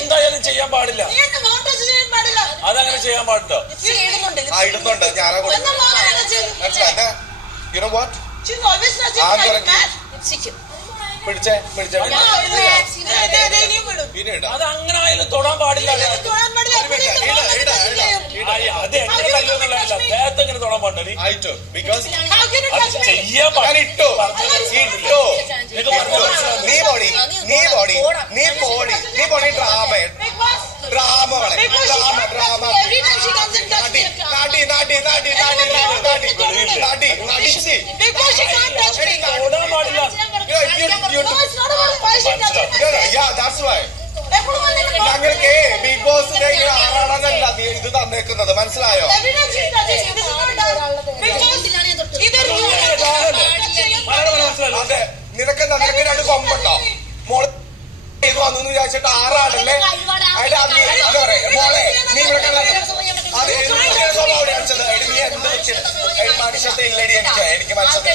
എന്തായാലും ചെയ്യാൻ പാടില്ല. അതങ്ങനെ ചെയ്യാൻ പാടില്ല. ഇടുന്നുണ്ട്. ഞാനാ മനസ്സിലാ. You know what? പിടിച്ചേ അത് അങ്ങനെ ആയാലും തൊടാൻ പാടില്ല. അത് എങ്ങനെ തൊടാൻ പാടില്ല. ബിക്കോസ് ചെയ്യാൻ പാടില്ല. നീ ബോഡി തൊടാൻ പാടില്ല. ഞങ്ങൾക്ക് ബിഗ് ബോസിന്റെ ആറാണെന്നല്ല ഇത് തന്നേക്കുന്നത്, മനസ്സിലായോ? അതെ, നിനക്ക് രണ്ട് കൊമ്പുണ്ടോ? മോള് ഇത് വന്നു വിചാരിച്ചിട്ട് ആറാണല്ലേ? അത് പറയാം മോളെ, നീ ഇവിടെ അത് സ്വഭാവം കാണിച്ചത്. നീ എന്ത് വെച്ചിട്ട് മനുഷ്യത്തെ ഇല്ലടി എനിക്ക് മനസ്സിലായി.